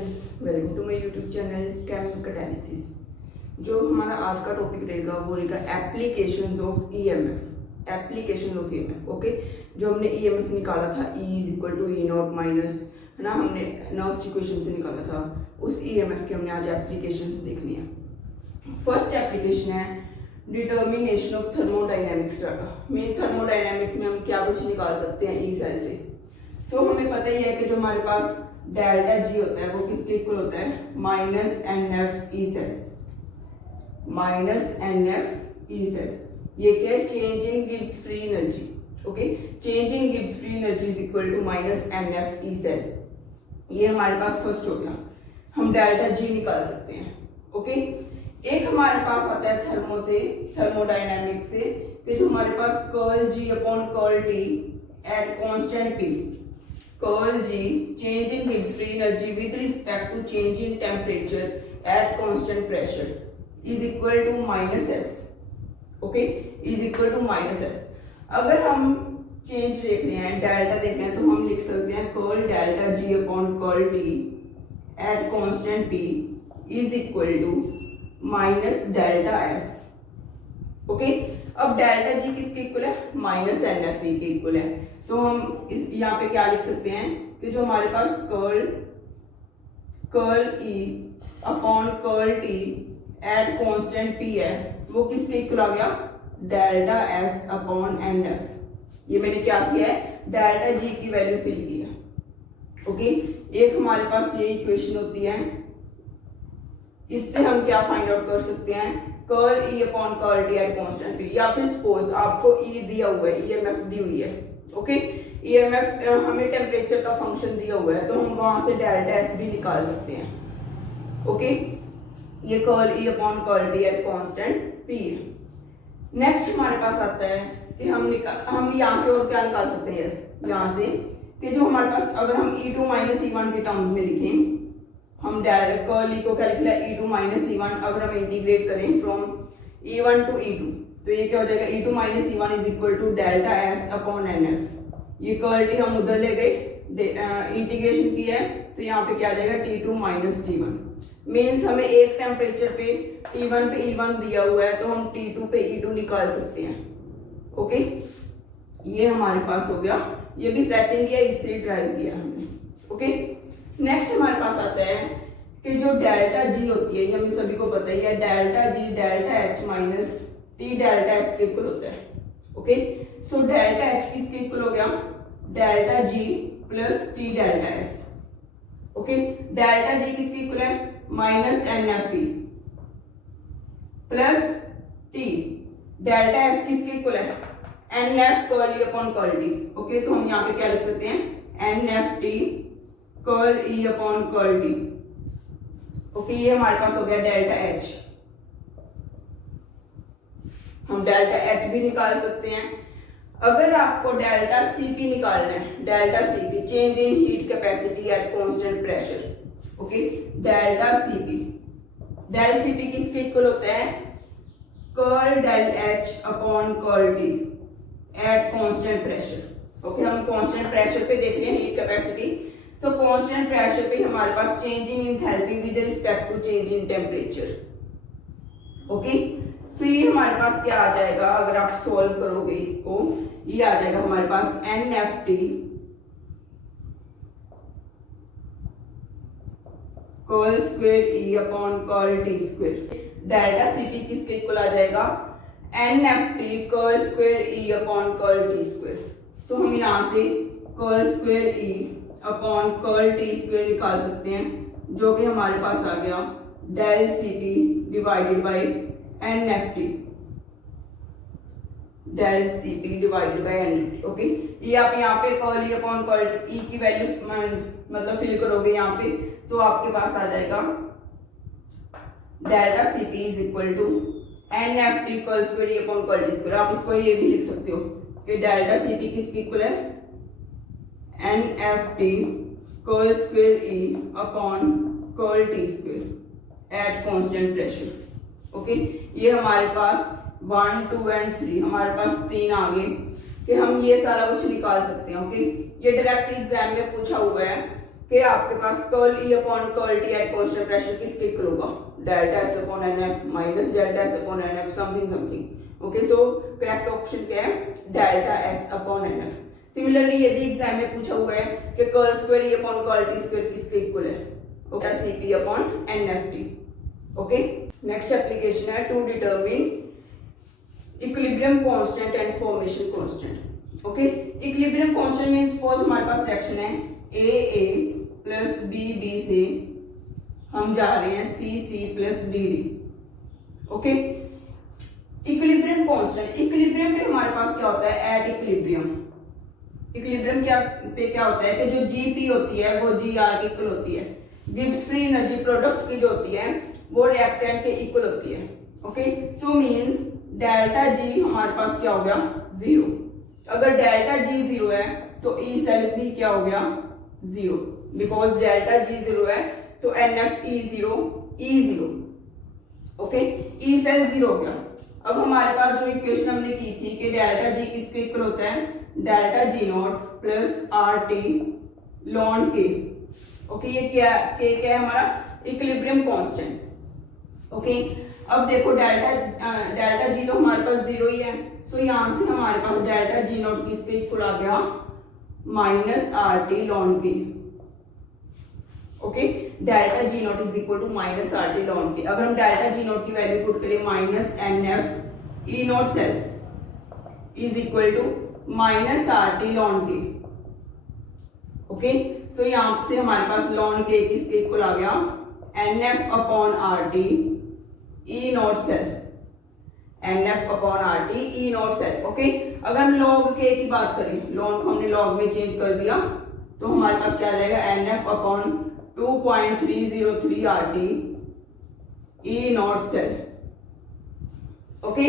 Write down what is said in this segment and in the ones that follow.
Friends, welcome to my YouTube channel Chem Catalysis. जो हमारा आज का टॉपिक रहेगा वो रहेगा applications of EMF. Applications of EMF, okay. जो हमने ईएमएफ निकाला था E is equal to E naught minus, है ना, हमने नॉस्ट इक्वेशन से निकाला था। उस ईएमएफ के हमने आज एप्लीकेशंस देखनी है। फर्स्ट एप्लीकेशन है determination of thermodynamics data. Mean thermodynamics में हम क्या कुछ निकाल सकते हैं ई सेल से। सो हमें पता ही है कि जो हमारे पास डेल्टा जी होता है वो किसके इक्वल होता है, minus N F E cell. Minus N F E cell ये क्या है, change in Gibbs free energy. Okay, change in Gibbs free energy is equal to minus N F E cell. ये हमारे पास फर्स्ट हो गया। हम डेल्टा जी निकाल सकते हैं। ओके, एक हमारे पास आता है थर्मोडायनेमिक्स से कि जो हमारे पास curl G upon curl T at constant P, curl G change in Gibbs free energy with respect to change in temperature at constant pressure is equal to minus S. Okay, is equal to minus S. अगर हम change देख रहे हैं, delta देख रहे हैं, तो हम लिख सकते हैं curl delta G upon curl T at constant P is equal to minus delta S. Okay, अब डेल्टा G किसके इक्वल है, माइनस एन एफ ई के इक्वल है। तो हम इस यहाँ पे क्या लिख सकते हैं कि जो हमारे पास curl E upon curl T at constant P है वो किसके इक्वल आ गया, delta S upon N F. ये मैंने क्या किया है, डेल्टा G की वैल्यू फिल की है। ओके, एक हमारे पास ये इक्वेशन होती है, इससे हम क्या फाइंड आउट कर सकते हैं, curl E upon curl T at constant P। या फिर सपोज आपको E दिया हुआ है, EMF दी हुई है। ओके, EMF हमें टेम्परेचर का फंक्शन दिया हुआ है, तो हम वहां से डेल्टा S भी निकाल सकते हैं। ओके, ये curl E upon curl T at constant P है। नेक्स्ट हमारे पास आता है कि हम यहाँ से और क्या निकाल सकते हैं, यहाँ से कि जो हमारे पास अगर हम E2 माइनस E1 के टर्म्स में लिखें, हम डायरेक्ट कर्ल E को क्या लिख लिया, E2 माइनस E1। अगर हम इंटीग्रेट करें फ्रॉम E1 टू E2 तो ये क्या हो जाएगा, E2 minus E1 is equal to delta S upon N F. ये कर्ल T हम उधर ले गए, इंटीग्रेशन की है, तो यहाँ पे क्या आ जाएगा T2 माइनस T1। मीन्स हमें एक टेम्परेचर पे T1 पे E1 दिया हुआ है, तो हम T2 पे E2 निकाल सकते हैं। ओके, ये हमारे पास हो गया। ये भी सेकंड या इससे ड्राइव किया हमने। ओके, नेक्स्ट हमारे पास आता है कि जो डेल्टा जी होती है, ये हमें सभी को पता ही है, delta G delta H minus T delta S के इक्वल होता है। ओके, सो डेल्टा एच किसके इक्वल हो गया, delta G plus T delta S. Okay, delta G किसके इक्वल है, minus N F E plus T. Delta S किसके equal है, N F curl E upon curl T. Okay, तो हम यहाँ पे क्या लिख सकते हैं, N F T curl E upon curl T। Okay, ये हमारे पास हो गया डेल्टा H। हम डेल्टा H भी निकाल सकते हैं। अगर आपको डेल्टा Cp निकालना है, delta Cp change in heat capacity at constant pressure. Okay, delta Cp, del Cp किसके इक्वल होता है, curl del H upon curl T at constant pressure. Okay, हम कांस्टेंट प्रेशर पे देख रहे हैं heat capacity. So constant pressure पे हमारे पास change in enthalpy with respect to change in temperature. Okay, so ये हमारे पास क्या आ जाएगा, अगर आप सॉल्व करोगे इसको, ये आ जाएगा हमारे पास N F T curl square E upon curl T square. Delta Cp किसके इक्वल आ जाएगा, N F T curl square E upon curl T square. सो हम यहाँ से curl square E upon curl T square निकाल सकते हैं, जो कि हमारे पास आ गया del Cp divided by N F T, del Cp divided by N F T. Okay, ये आप यहाँ पे curl E upon curl E की वैल्यू मतलब फिल करोगे यहाँ पे, तो आपके पास आ जाएगा delta Cp is equal to N F T curl square E upon curl T square. आप इसको ये भी लिख सकते हो कि डेल्टा Cp किसके इक्वल है, N F T curl square E upon curl T square at constant pressure. Okay, ये हमारे पास 1 2 एंड 3 हमारे पास 3 आ गए कि हम ये सारा कुछ निकाल सकते हैं। ओके, ये डायरेक्ट एग्जाम में पूछा हुआ है कि आपके पास curl E upon curl T at constant pressure किसके इक्वल होगा, delta S upon N F minus delta S upon N F something something. Okay, so correct option क्या है, delta S upon N F. Similarly ये भी exam में पूछा हुआ है कि curl square E upon curl T square किसके इक्वल है, okay, C P upon N F T. Okay, next application है to determine equilibrium constant and formation constant. Okay, equilibrium constant means suppose हमारे पास रिएक्शन है ए plus B से हम जा रहे हैं C plus D. Okay, equilibrium constant, equilibrium पे हमारे पास क्या होता है, एट इक्विलिब्रियम, इक्विलिब्रियम क्या होता है कि जो जीपी होती है वो जी आर के इक्वल होती है, गिब्स फ्री एनर्जी प्रोडक्ट की जो होती है वो रिएक्टेंट के इक्वल होती है। Okay, so means delta G हमारे पास क्या हो गया, जीरो। अगर डेल्टा जी जीरो है तो ई सेल भी क्या हो गया, zero, because delta G zero है तो N F E zero, E zero. Okay, E cell zero हो गया। अब हमारे पास जो इक्वेशन हमने की थी कि डेल्टा जी किसके इक्वल होता है, delta G not plus are T ln K. Okay, ये क्या है हमारा इक्विलिब्रियम कांस्टेंट। ओके, अब देखो डेल्टा जी तो हमारे पास जीरो ही है, सो यहां से हमारे पास डेल्टा जी नॉट किसके इक्वल आ गया, minus R T ln K. Okay, delta G naught is equal to minus R T ln K. अगर हम डेल्टा जी नॉट की वैल्यू पुट करें minus N F E naught cell is equal to minus R T ln K. Okay, so यहां से हमारे पास lawn के किसके equal आ गया, N F upon R T E naught cell, N F upon R T E naught cell. Okay, अगर हम log के की बात करें, लॉग को हमने लॉग में चेंज कर दिया तो हमारे पास क्या आ जाएगा, N F upon 2.303 R T E naught cell. Okay,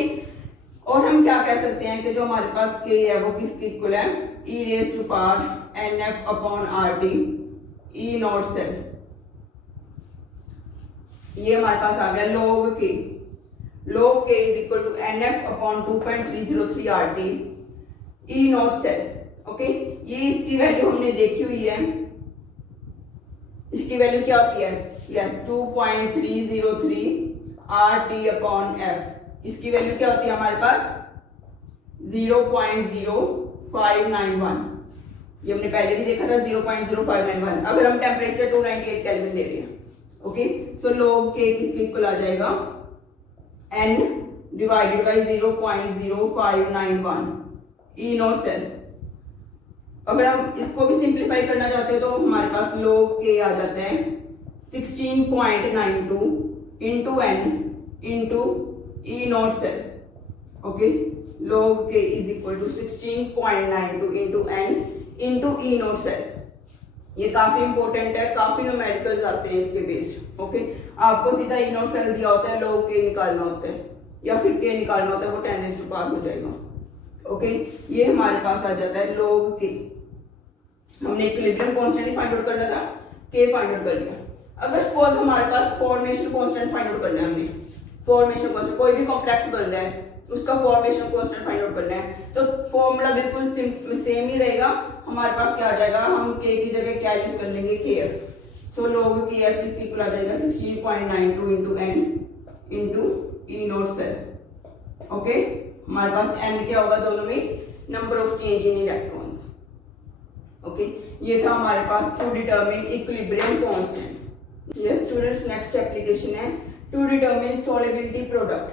और हम क्या कह सकते हैं कि जो हमारे पास के है वो किसके इक्वल है, E raise to power N F upon R T E naught cell. ये हमारे पास आ गया log k, log k is equal to N F upon 2.303 R T E naught cell. Okay, ये इसकी वैल्यू हमने देखी हुई है, इसकी वैल्यू क्या होती है, yes 2.303 R T upon F. इसकी वैल्यू क्या होती है हमारे पास 0.0591, ये हमने पहले भी देखा था 0.0591। अगर हम टेम्परेचर 298 केल्विन ले रहे हैं, ओके, सो log k किसके इक्वल आ जाएगा, n divided by 0.0591 E naught cell. अगर हम इसको भी सिंप्लीफाई करना चाहते हो तो हमारे पास log k आ जाता है 16.92 into n into E naught cell. Okay, log k is equal to 16.92 into n into E naught cell. ये काफी इंपॉर्टेंट है, काफी न्यूमेरिकल्स आते हैं इसके बेस्ड। ओके, आपको सीधा ई नॉट सेल दिया होता है, log k निकालना होता है या फिर k निकालना होता है, वो 10 टू पावर हो जाएगा। ओके, ये हमारे पास आ जाता है log k। हमने इक्विलिब्रियम कांस्टेंट ही फाइंड आउट करना था, k फाइंड आउट कर लिया। अगर सपोज हमारे पास फॉर्मेशन कांस्टेंट फाइंड आउट करना है, हमने फॉर्मेशन कांस्टेंट, कोई भी कॉम्प्लेक्स बन रहा है उसका फॉर्मेशन कांस्टेंट फाइंड आउट करना है, तो फॉर्मूला बिल्कुल सेम ही रहेगा। हमारे पास क्या आ जाएगा, हम k की जगह क्या यूज कर लेंगे, kf। सो log kf किसके इक्वल आ जाएगा 16.92 into n into E naught cell. Okay, हमारे पास n क्या होगा दोनों में, number of change in electrons. Okay, ये था हमारे पास to determine equilibrium constant. Yes students, next application है to determine solubility product.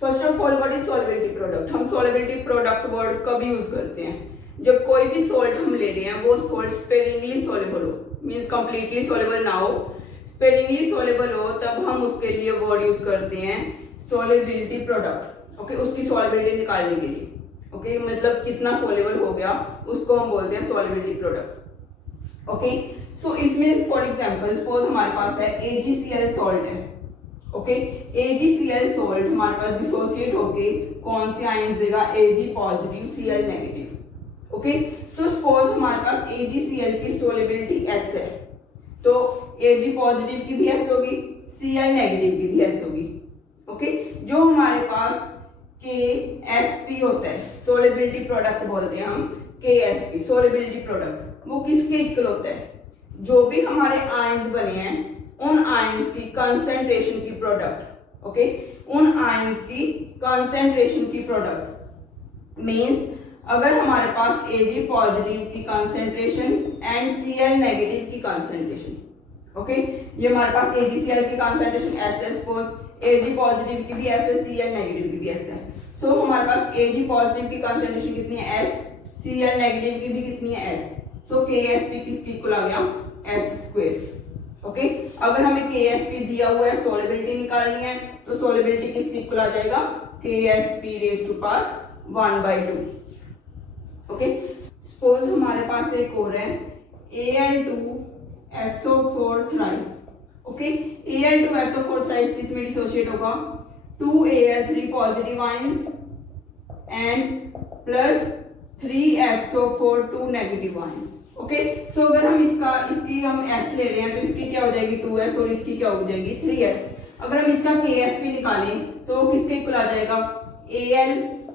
First of all what is solubility product. हम सॉल्युबिलिटी प्रोडक्ट वर्ड कब यूज करते हैं, जब कोई भी सॉल्ट हम ले रहे हैं वो सॉल्ट स्पेरिंगली सॉल्युबल हो, मींस कंप्लीटली सॉल्युबल ना हो, स्पेरिंगली सॉल्युबल हो, तब हम उसके लिए वर्ड यूज करते हैं सॉल्युबिलिटी प्रोडक्ट। ओके, उसकी सॉल्युबिलिटी निकालने के लिए। ओके, मतलब कितना सॉल्युबल हो गया उसको हम बोलते हैं सॉल्युबिलिटी प्रोडक्ट। ओके, सो इसमें फॉर एग्जांपल सपोज हमारे पास है AgCl सॉल्ट है। ओके, AgCl सॉल्ट हमारे पास डिसोसिएट होके कौन से आयंस देगा, Ag positive Cl negative. Okay, so suppose हमारे पास AgCl की सॉल्युबिलिटी S है, तो Ag पॉजिटिव की भी S होगी, Cl नेगेटिव की भी S होगी। ओके, जो हमारे पास KSP होता है, सॉल्युबिलिटी प्रोडक्ट बोलते हैं हम KSP, सॉल्युबिलिटी प्रोडक्ट, वो किसके इक्वल होता है, जो भी हमारे आयंस बने हैं उन आयंस की कंसंट्रेशन की प्रोडक्ट, ओके, उन आयंस की कंसंट्रेशन की प्रोडक्ट मींस अगर हमारे पास Ag पॉजिटिव की कंसंट्रेशन एंड Cl नेगेटिव की कंसंट्रेशन, ओके, ये हमारे पास AgCl की कंसंट्रेशन S है, सपोज Ag पॉजिटिव की भी S है, Cl नेगेटिव की भी S है, सो हमारे पास Ag पॉजिटिव की कंसंट्रेशन कितनी है S, Cl नेगेटिव की भी कितनी है S, सो KSP किसके इक्वल आ गया S स्क्वायर, ओके। अगर हमें KSP दिया हुआ है, सोलिबिलिटी निकालनी है, तो सोलिबिलिटी किसके इक्वल आ जाएगा KSP raise to power 1/2, okay. Suppose हमारे पास एक और है Al2SO4 thrice, okay, Al2SO4 thrice किस में डिसोशिएट होगा 2Al3 positive ions and plus 3SO4 2 negative ions, okay. So अगर हम इसकी हम S ले रहे हैं तो इसकी क्या हो जाएगी 2S और इसकी क्या हो जाएगी 3S। अगर हम इसका KSP निकालें तो किसके इक्वल आ जाएगा Al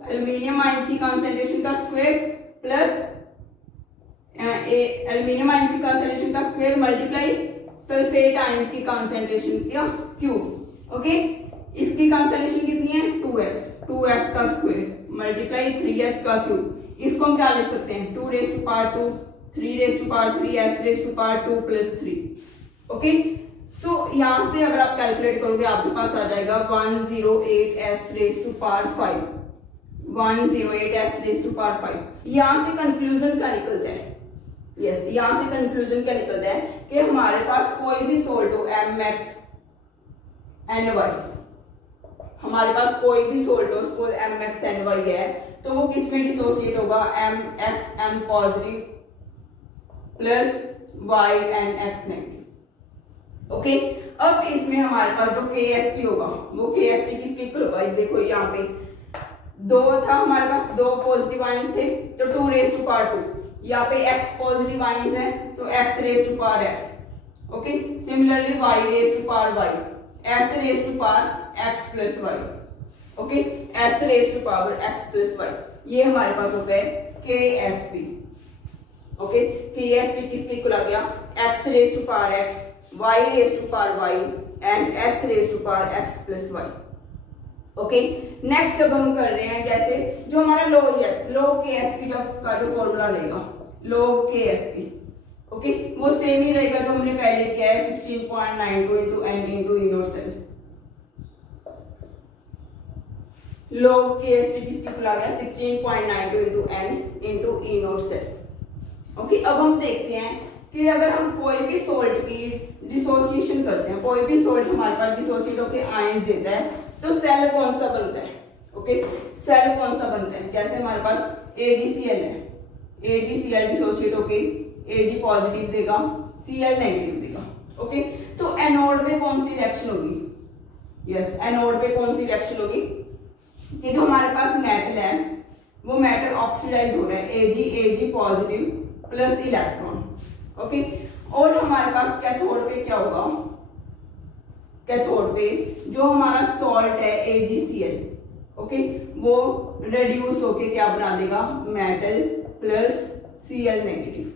एल्यूमिनियम आयंस की कंसंट्रेशन का स्क्वायर प्लस एल्यूमिनियम आयंस की कंसंट्रेशन का स्क्वायर मल्टीप्लाई सल्फेट आयंस की कंसंट्रेशन का क्यूब, ओके। इसकी कंसंट्रेशन कितनी है 2S का स्क्वायर मल्टीप्लाई 3S का क्यूब। इसको हम क्या लिख सकते हैं 2 raise to power 2 3 raise to power 3 S raise to power 2 plus 3, okay. So यहां से अगर आप कैलकुलेट करोगे आपके पास आ जाएगा 108 S raise to power 5, 108 S raise to power 5। यहां से कंक्लूजन क्या निकलता है, यस, यहां से कंक्लूजन क्या निकलता है कि हमारे पास कोई भी सोल्ट हो MX NY, हमारे पास कोई भी सोल्ट हो सपोज MX NY है, तो वो किस में डिसोसिएट होगा MXM positive plus Y and X negative, okay. अब इसमें हमारे पास जो KSP होगा वो KSP किसके इक्वल होगा, देखो यहाँ पे दो था हमारे पास, दो पॉजिटिव आयंस थे तो 2 रेज टू पावर 2, यहाँ पे X पॉजिटिव आयंस है तो X raise to power X, okay. Similarly Y raise to power Y, S raise to power X plus Y, okay, S raise to power X plus Y, ये हमारे पास होता है KSP, okay. KSP किसके equal आ गया X raise to power X, Y raise to power Y and S raise to power X plus Y, okay. Next अब हम कर रहे हैं जैसे जो हमारा log KSP का जो फॉर्मूला रहेगा log KSP, ओके, वो सेम ही रहेगा जो हमने पहले किया है 16.92 into n into E naught cell। log KSP किसके इक्वल आ गया 16.92 into n into E naught cell, okay. अब हम देखते हैं कि अगर हम कोई भी सोल्ट की डिसोसिएशन करते हैं, कोई भी सोल्ट हमारे पास डिसोसिएट होकर आयंस देता है तो सेल कौन सा बनता है, ओके, सेल कौन सा बनता है, जैसे हमारे पास AgCl है, AgCl डिसोसिएट होके Ag पॉजिटिव देगा Cl नेगेटिव देगा, ओके। तो एनोड पे कौन सी रिएक्शन होगी, यस, एनोड पे कौन सी रिएक्शन होगी कि जो हमारे पास मेटल है वो मेटल ऑक्सीडाइज हो रहा है Ag positive plus electron, okay. और हमारे पास कैथोड पे क्या होगा, कैथोड पे जो हमारा सॉल्ट है AgCl, ओके, वो रेड्यूस होके क्या बना देगा metal plus Cl negative,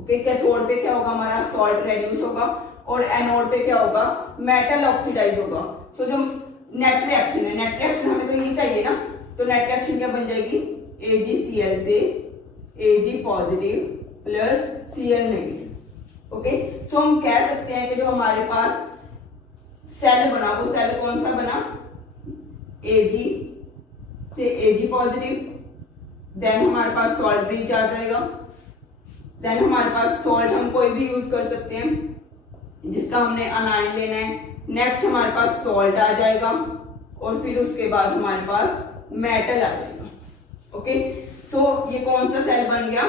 okay. Cathode पे क्या होगा हमारा सॉल्ट रेड्यूस होगा और एनोड पे क्या होगा मेटल ऑक्सीडाइज होगा। सो जो नेट रिएक्शन है, नेट रिएक्शन हमें तो ये चाहिए ना, तो नेट रिएक्शन क्या बन जाएगी AgCl से Ag positive plus Cl negative, okay. So हम कह सकते हैं कि जो हमारे पास सेल बना वो सेल कौन सा बना Ag से Ag पॉजिटिव, देन हमारे पास सॉल्ट ब्रिज आ जाएगा, देन हमारे पास सॉल्ट हम कोई भी यूज कर सकते हैं जिसका हमने अनायन लेना है, नेक्स्ट हमारे पास सॉल्ट आ जाएगा और फिर उसके बाद हमारे पास मेटल आ जाएगा, ओके। सो ये कौन सा सेल बन गया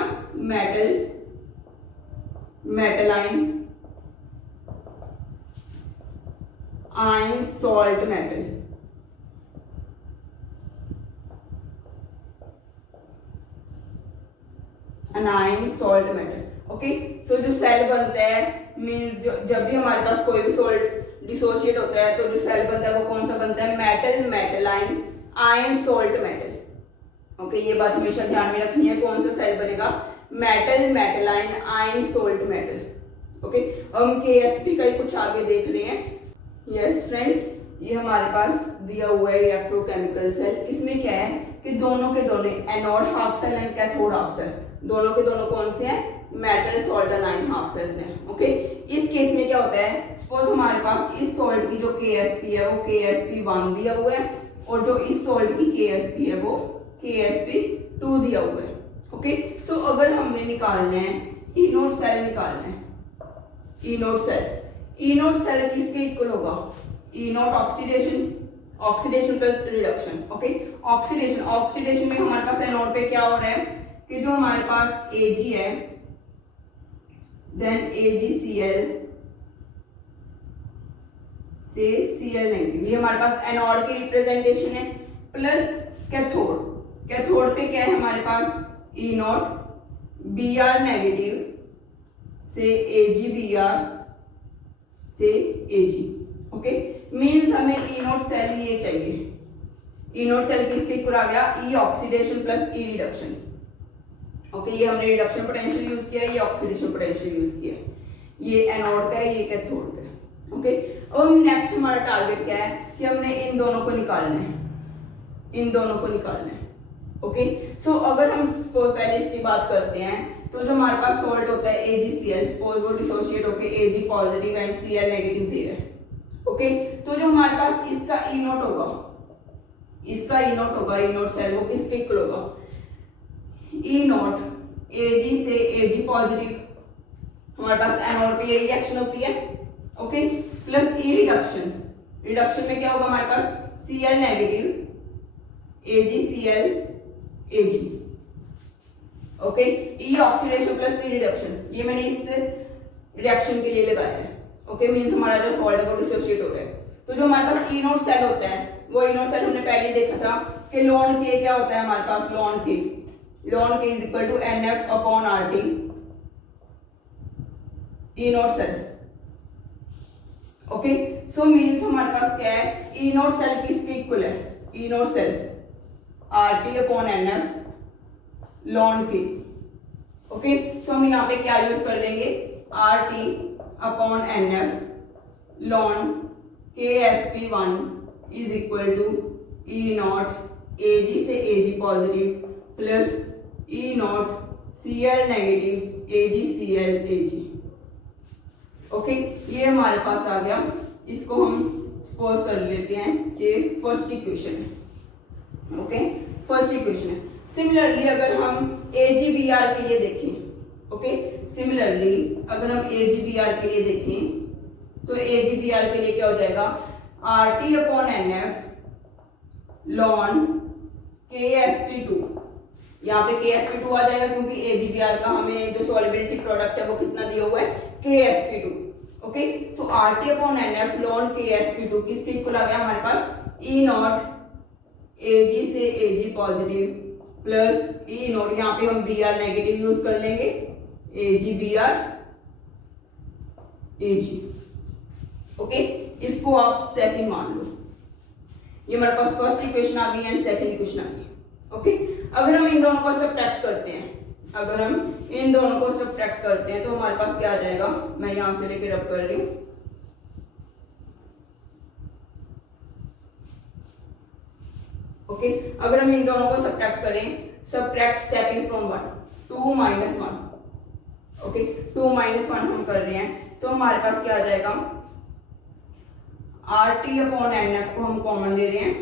metal ion ion salt metal, anion salt metal, okay. So जो सेल बनता है मींस जब भी हमारे पास कोई भी सॉल्ट डिसोशिएट होता है तो जो सेल बनता है वो कौन सा बनता है मेटलाइन आयन सॉल्ट मेटल, ओके। ये बात हमेशा ध्यान में रखनी है, कौन सा सेल बनेगा मेटलाइन आयन सॉल्ट मेटल, ओके, हम KSP का ही कुछ आगे देख रहे हैं। यस फ्रेंड्स, ये हमारे पास दिया हुआ है इलेक्ट्रोकेमिकल सेल। इसमें क्या है कि दोनों के दोनों anode half cell and cathode half cell, दोनों के दोनों कौन से हैं? Metal salt anion half cells हैं। ओके, इस केस में क्या होता है, सपोज हमारे पास इस सॉल्ट की जो KSP है वो KSP1 दिया हुआ है और जो इस सॉल्ट की KSP है वो KSP2 दिया हुआ है। ओके, सो अगर हमने निकालना है इनोड सेल, निकालना है इनोड सेल, इनोड सेल किसके इक्वल होगा? Inode oxidation, oxidation plus reduction. Okay, oxidation, oxidation में हमारे पास एनोड पे क्या हो रहा है कि जो हमारे पास Ag है देन AgCl से Cl नेगेटिव, ये हमारे पास एनोड की रिप्रेजेंटेशन है। प्लस कैथोड, कैथोड पे क्या है हमारे पास? ई नॉट Br नेगेटिव से AgBr से Ag। ओके, मींस हमें ई नोट सेल ये चाहिए। ई नोट सेल किसके इक्वल आ गया? ई oxidation plus E reduction. Okay, ये हमने रिडक्शन पोटेंशियल यूज किया, ये ऑक्सीडेशन पोटेंशियल यूज किया। ये एनोड का है, ये कैथोड का है। ओके, अब नेक्स्ट हमारा टारगेट क्या है कि हमने इन दोनों को निकालना है, इन दोनों को निकालना है। ओके, सो अगर हम सपोज पहले इसकी बात करते हैं तो जो हमारे पास सॉल्ट होता है AgCl, सपोज वो डिसोशिएट होके Ag positive and Cl negative दे रहा है। ओके, तो जो हमारे पास इसका ई नोट होगा, इसका ई नोट होगा, ई नोट सेल वो किसके इक्वल होगा? ई नोट Ag से Ag पॉजिटिव, हमारे पास एनोड पे यही रिएक्शन होती है। Okay, plus E reduction, reduction में क्या होगा हमारे पास? Cl negative AgCl Ag। Okay, E oxidation plus C reduction, ये मैंने इस रिएक्शन के लिए लगाया है। ओके, मींस हमारा जो सॉल्ट है वो डिसोशिएट हो रहा है। तो जो हमारे पास ई नोट सेल होता है वो ई नोट सेल हमने पहले देखा था कि ln K क्या होता है हमारे पास? ln K is equal to NF upon RT, E naught cell. Okay, so means हमारे पास क्या है? ई नोट सेल किसके इक्वल है? E naught cell RT upon NF ln K। Okay, so हम यहाँ पे क्या यूज कर लेंगे? RT upon NF ln KSP1 is equal to E naught Ag से Ag positive plus E naught Cl negative AgCl Ag। Okay, ये हमारे पास आ गया। इसको हम सपोज कर लेते हैं कि फर्स्ट इक्वेशन है। ओके, फर्स्ट इक्वेशन है। सिमिलरली अगर हम AgBr के लिए देखें, ओके, सिमिलरली अगर हम AgBr के लिए देखें तो AgBr के लिए क्या हो जाएगा? RT upon NF ln KSP2, यहाँ पे KSP2 आ जाएगा क्योंकि AgBr का हमें जो सॉल्युबिलिटी प्रोडक्ट है वो कितना दिया हुआ है? KSP2। ओके, सो RT upon NF ln KSP2 किसके इक्वल आ गया हमारे पास? ई नॉट Ag से Ag पॉजिटिव प्लस ई नोट, यहाँ पे हम Br नेगेटिव यूज कर लेंगे, AgBr Ag। ओके, इसको आप सेकंड मान लो। ये हमारे पास फर्स्ट इक्वेशन आ गई एंड सेकंड इक्वेशन आ गई। ओके, अगर हम इन दोनों को सब्ट्रैक्ट करते हैं, अगर हम इन दोनों को सब्ट्रैक्ट करते हैं तो हमारे पास क्या आ जाएगा? मैं यहां से लेकर रब कर रही हूं। ओके, अगर हम इन दोनों को सब्ट्रैक्ट करें, subtract second from 1, 2 minus 1। Okay, 2 minus 1 हम कर रहे हैं तो हमारे पास क्या आ जाएगा? RT अपॉन NF को हम कॉमन ले रहे हैं,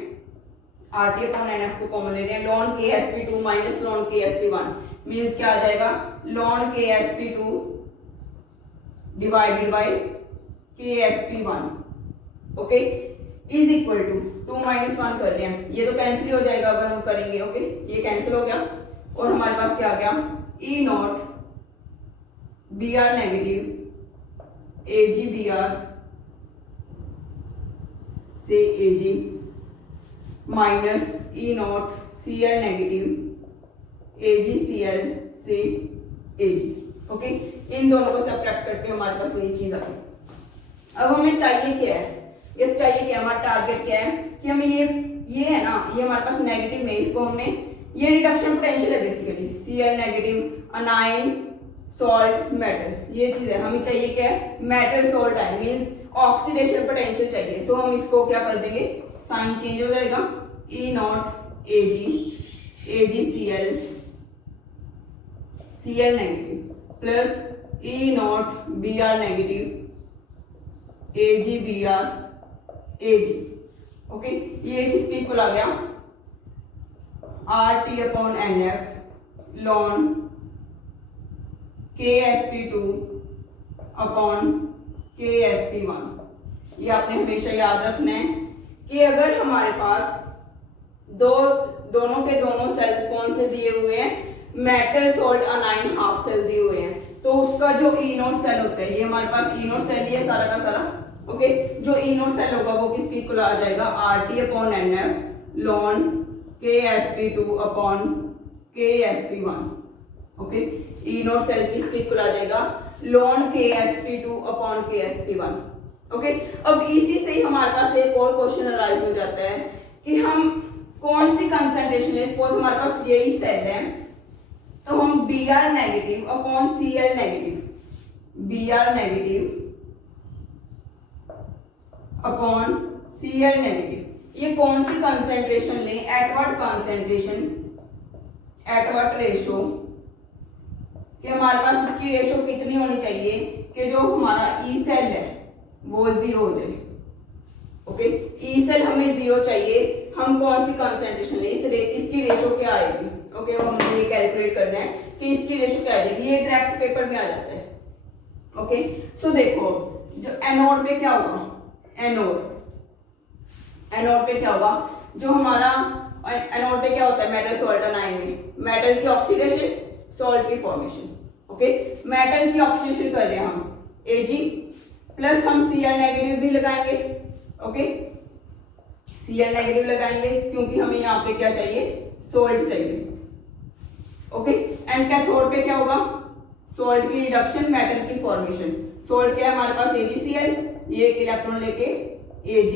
RT अपॉन NF को कॉमन ले रहे हैं, ln KSP2 minus ln KSP1 means क्या आ जाएगा? ln KSP2 divided by KSP1। Okay, is equal to 2 minus 1 कर रहे हैं, ये तो कैंसिल हो जाएगा अगर हम करेंगे। ओके, ये कैंसिल हो गया और हमारे पास क्या आ गया? ई नॉट Br नेगेटिव AgBr से Ag माइनस ई नॉट Cl नेगेटिव AgCl से Ag। ओके, इन दोनों को सब्ट्रैक्ट करके हमारे पास यही चीज आ गई। अब हमें चाहिए क्या है? यस, चाहिए क्या? हमारा टारगेट क्या है कि हमें ये है ना, ये हमारे पास नेगेटिव में, इसको हमने, ये रिडक्शन पोटेंशियल है basically, Cl negative anion salt metal, ये चीज है। हमें चाहिए क्या है, metal salt ion means oxidation potential चाहिए। सो हम इसको क्या कर देंगे, साइन चेंज हो जाएगा, E naught AgCl Cl negative plus E naught Br negative AgBr Ag। Okay, ये किसके इक्वल आ गया, RT/NF ln KsP2 upon KsP1। ये आपने हमेशा याद रखना है कि अगर हमारे पास दोनों के दोनों सेल्स कौन से दिए हुए हैं, metal salt anion half cell दिए हुए हैं, तो उसका जो ई नोट सेल होता है, ये हमारे पास ई नोट सेल ही है सारा का सारा। ओके, जो ई नोट सेल होगा वो किसके इक्वल आ जाएगा, RT/NF ln KsP2 upon KsP1। Okay, E naught cell किसके इक्वल आ जाएगा, ln KsP2 upon KsP1। Okay, अब इसी से ही हमारे पास एक और क्वेश्चन अराइज हो जाता है कि हम कौन सी कंसंट्रेशन है, सपोज हमारे पास यही सेल है, तो हम Br negative upon Cl negative, Br negative upon Cl negative, ये कौन सी कंसंट्रेशन लें, at what concentration, at what ratio, कि हमारे पास इसकी रेशो कितनी होनी चाहिए कि जो हमारा ई सेल है वो 0 हो जाए। ओके, ई सेल हमें 0 चाहिए, हम कौन सी कंसंट्रेशन लें, इसकी रेशो क्या आएगी। ओके, हमें ये कैलकुलेट करना है कि इसकी रेशो क्या आ जाएगी, ये डायरेक्ट पेपर में आ जाता है। ओके, सो देखो जो एनोड पे क्या होगा, एनोड पे क्या होगा, जो हमारा एनोड पे क्या होता है, मेटल सॉल्ट अनाइन में मेटल की ऑक्सीडेशन, सॉल्ट की फॉर्मेशन। ओके, मेटल की ऑक्सीडेशन कर रहे हैं हम Ag प्लस हम Cl नेगेटिव भी लगाएंगे। ओके, Cl नेगेटिव लगाएंगे क्योंकि हमें यहाँ पे क्या चाहिए, सॉल्ट चाहिए। ओके, एंड कैथोड पे क्या होगा, सॉल्ट की रिडक्शन, मेटल की फॉर्मेशन। सॉल्ट क्या है हमारे पास, AgCl, ये एक इलेक्ट्रॉन लेके Ag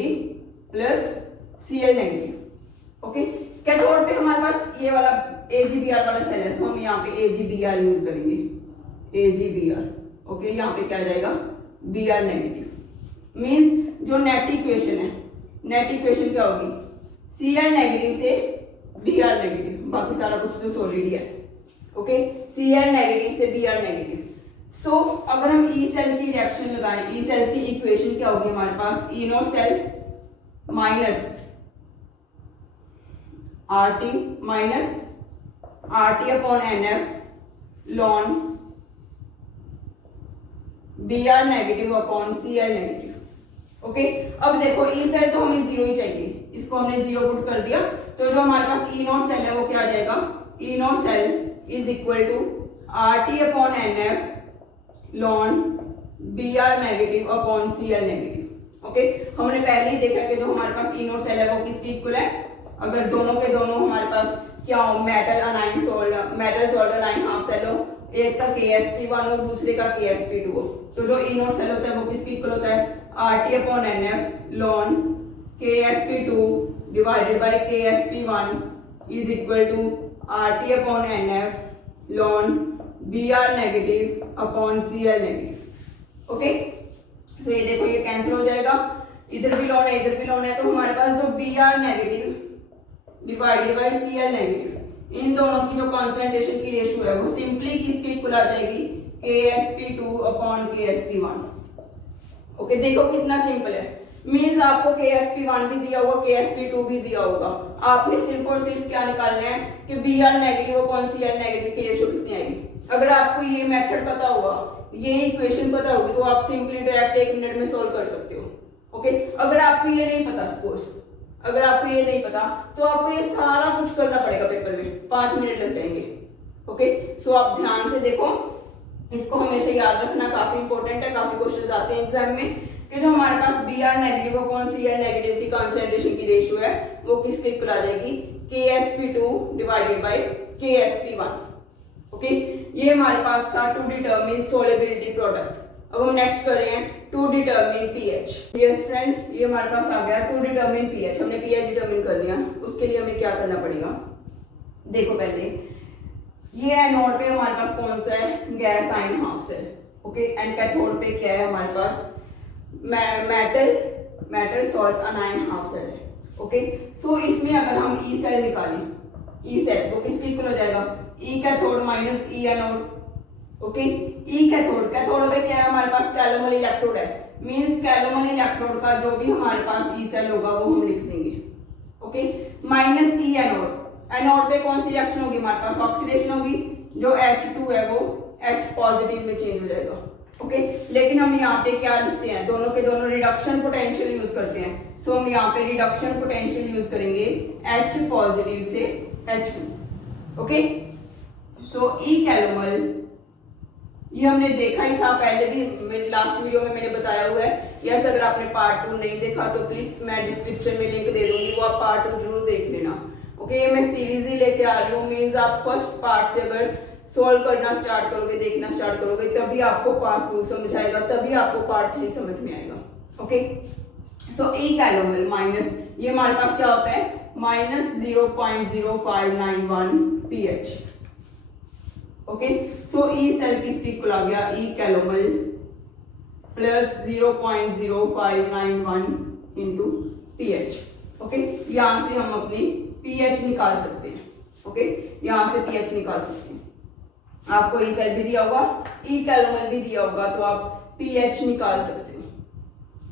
plus Cl negative. Okay, cathode पे हमारे पास ये वाला AgBr वाला सेल है, सो हम यहाँ पे AgBr यूज करेंगे, AgBr। ओके, यहाँ पे क्या आ जाएगा, Br नेगेटिव। मींस जो नेट इक्वेशन है, नेट इक्वेशन क्या होगी, Cl नेगेटिव से Br नेगेटिव, बाकी सारा कुछ तो सॉलिड ही है। ओके, Cl नेगेटिव से Br नेगेटिव। सो अगर हम ई सेल की रिएक्शन लगाएं, ई सेल की इक्वेशन क्या होगी हमारे पास, E naught cell minus RT minus RT/NF ln Br negative upon Cl negative. Okay, अब देखो ई सेल तो हमें 0 ही चाहिए, इसको हमने 0 पुट कर दिया, तो जो हमारे पास ई नॉट सेल है वो क्या आ जाएगा, E naught cell is equal to RT/NF ln Br negative upon Cl negative. Okay, हमने पहले ही देखा कि जो हमारे पास ई नॉट सेल है वो किसके इक्वल है, अगर दोनों के दोनों हमारे पास क्या हो, metal anion salt, metal salt anion half cell हो, एक का KsP1 हो दूसरे का KsP2 हो, तो जो ई नॉट सेल होता है वो किसके इक्वल होता है, RT/NF ln KsP2 divided by KsP1 is equal to RT/NF ln Br negative upon Cl negative. Okay, so ये देखो ये कैंसिल हो जाएगा, इधर भी लॉन है इधर भी लॉन है, तो हमारे पास जो Br negative divided by Cl negative, इन दोनों की जो कंसंट्रेशन की रेशियो है वो सिंपली किसके इक्वल आ जाएगी, KsP2 अपॉन KsP1। ओके, देखो कितना सिंपल है, मींस आपको KsP1 भी दिया होगा, KsP2 भी दिया होगा, आपने सिर्फ और सिर्फ क्या निकालना है कि Br negative upon Cl negative की रेशियो कितनी आएगी। अगर आपको ये मेथड पता होगा, ये इक्वेशन पता होगी, तो आप सिंपली डायरेक्ट 1 मिनट में सोल्व कर सकते हो। ओके, अगर आपको ये नहीं पता, सपोज अगर आपको ये नहीं पता, तो आपको ये सारा कुछ करना पड़ेगा पेपर में, 5 मिनट लग जाएंगे। ओके, सो आप ध्यान से देखो, इसको हमेशा याद रखना, काफी इंपॉर्टेंट है, काफी क्वेश्चन आते हैं एग्जाम में कि जो हमारे पास Br negative upon Cl negative की कंसंट्रेशन की रेशियो है वो किसके इक्वल आ जाएगी, KsP2 divided by KsP1। Okay, ये हमारे पास था टू डिटरमिन सोलेबिलिटी प्रोडक्ट। अब हम नेक्स्ट कर रहे हैं to determine pH. Yes friends, ये हमारे पास आ गया टू डिटरमिन पीएच, हमने पीएच डिटरमिन कर लिया, उसके लिए हमें क्या करना पड़ेगा, देखो पहले ये एनोड पे हमारे पास कौन सा है, gas ion half cell, okay. And cathode पे क्या है हमारे पास, metal salt anion half cell है, ओके। सो इसमें अगर हम ई सेल निकालें, ई सेल तो किसके इक्वल हो जाएगा, E cathode minus E anode, okay. E cathode, cathode पे क्या है हमारे पास, कैलोमल इलेक्ट्रोड है, मींस कैलोमल इलेक्ट्रोड का जो भी हमारे पास ई सेल होगा वो हम लिख देंगे, okay. Minus E anode, anode पे कौन सी रिएक्शन होगी हमारे पास, ऑक्सीडेशन होगी, जो H2 है वो H पॉजिटिव में चेंज हो जाएगा, ओके। लेकिन हम यहाँ पे क्या लिखते हैं, दोनों के दोनों रिडक्शन पोटेंशियल यूज करते हैं, सो हम यहाँ पे रिडक्शन पोटेंशियल यूज करेंगे H पॉजिटिव से H2, okay. So E calomel, ये हमने देखा ही था पहले भी, मेरे लास्ट वीडियो में मैंने बताया हुआ है। यस, अगर आपने पार्ट 2 नहीं देखा तो प्लीज मैं डिस्क्रिप्शन में लिंक दे दूंगी, वो आप पार्ट 2 जरूर देख लेना, ओके। मैं सीरीज ही लेके आ रही हूँ, मीन्स आप फर्स्ट पार्ट से अगर सोल्व करना स्टार्ट करोगे, देखना स्टार्ट करोगे, तभी आपको पार्ट 2 समझ आएगा, तभी आपको पार्ट 3 समझ में आएगा, okay. So E calomel minus, ये हमारे पास क्या होता है, minus 0.0591 pH, okay. So E cell किसकी इक्वल आ गया, E calomel plus 0.0591 into pH, okay. यहां से हम अपनी pH निकाल सकते हैं, ओके। यहां से pH निकाल सकते हैं, आपको ई सेल भी दिया होगा, ई कैलोमल भी दिया होगा, तो आप pH निकाल सकते हो,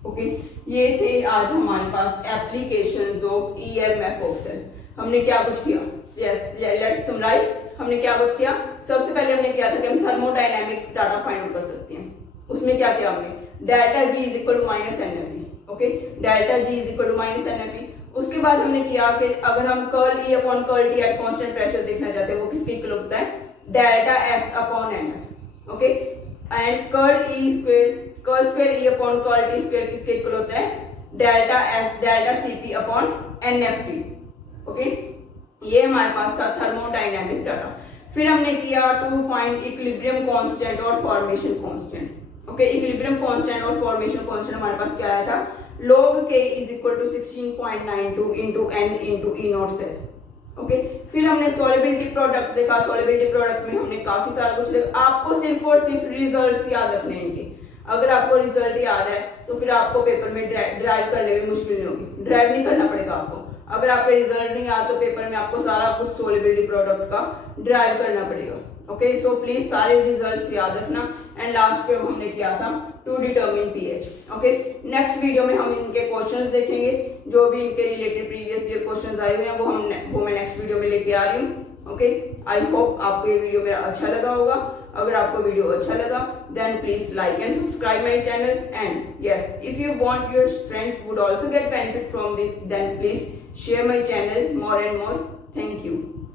ओके। ये थे आज हमारे पास applications of EMF of cell. हमने क्या कुछ किया, यस लेट्स समराइज। हमने क्या कुछ किया, सबसे पहले हमने किया था कि हम थर्मोडायनामिक डाटा फाइंड आउट कर सकते हैं। उसमें क्या किया हमने, delta G is equal to minus NFE, okay. Delta G is equal to minus NFE। उसके बाद हमने किया कि अगर हम curl E upon curl T at constant pressure देखना चाहते हैं, वो किसके इक्वल होता है, delta S upon NF, okay. And curl square E upon curl T square किसके इक्वल होता है, delta CP upon NFT, okay. ये हमारे पास था थर्मोडायनामिक डाटा। फिर हमने किया टू फाइंड इक्विलिब्रियम कांस्टेंट और formation constant, okay. Equilibrium constant और फॉर्मेशन कांस्टेंट हमारे पास क्या आया था, log K is equal to 16.92 into N into E naught cell, okay. फिर हमने सॉल्युबिलिटी प्रोडक्ट देखा, सॉल्युबिलिटी प्रोडक्ट में हमने काफी सारा कुछ देखा। आपको सिर्फ और सिर्फ रिजल्ट्स याद रखने हैं इनके, अगर आपको रिजल्ट याद है तो फिर आपको पेपर में ड्राइव करने में मुश्किल नहीं होगी, ड्राइव नहीं करना पड़ेगा आपको। अगर आपके रिजल्ट नहीं आया तो पेपर में आपको सारा कुछ सॉल्युबिलिटी प्रोडक्ट का ड्राइव करना पड़ेगा, ओके। सो प्लीज सारे रिजल्ट्स याद रखना। एंड लास्ट पे हमने किया था to determine pH, okay. Next video में हम इनके क्वेश्चंस देखेंगे, जो भी इनके रिलेटेड प्रीवियस ईयर क्वेश्चंस आए हुए हैं वो मैं नेक्स्ट वीडियो में लेके आ रही हूँ, ओके। आई होप आपको ये वीडियो मेरा अच्छा लगा होगा। अगर आपको वीडियो अच्छा लगा then please like and subscribe my channel, and yes if you want your friends would also get benefit from this then please share my channel more and more. Thank you.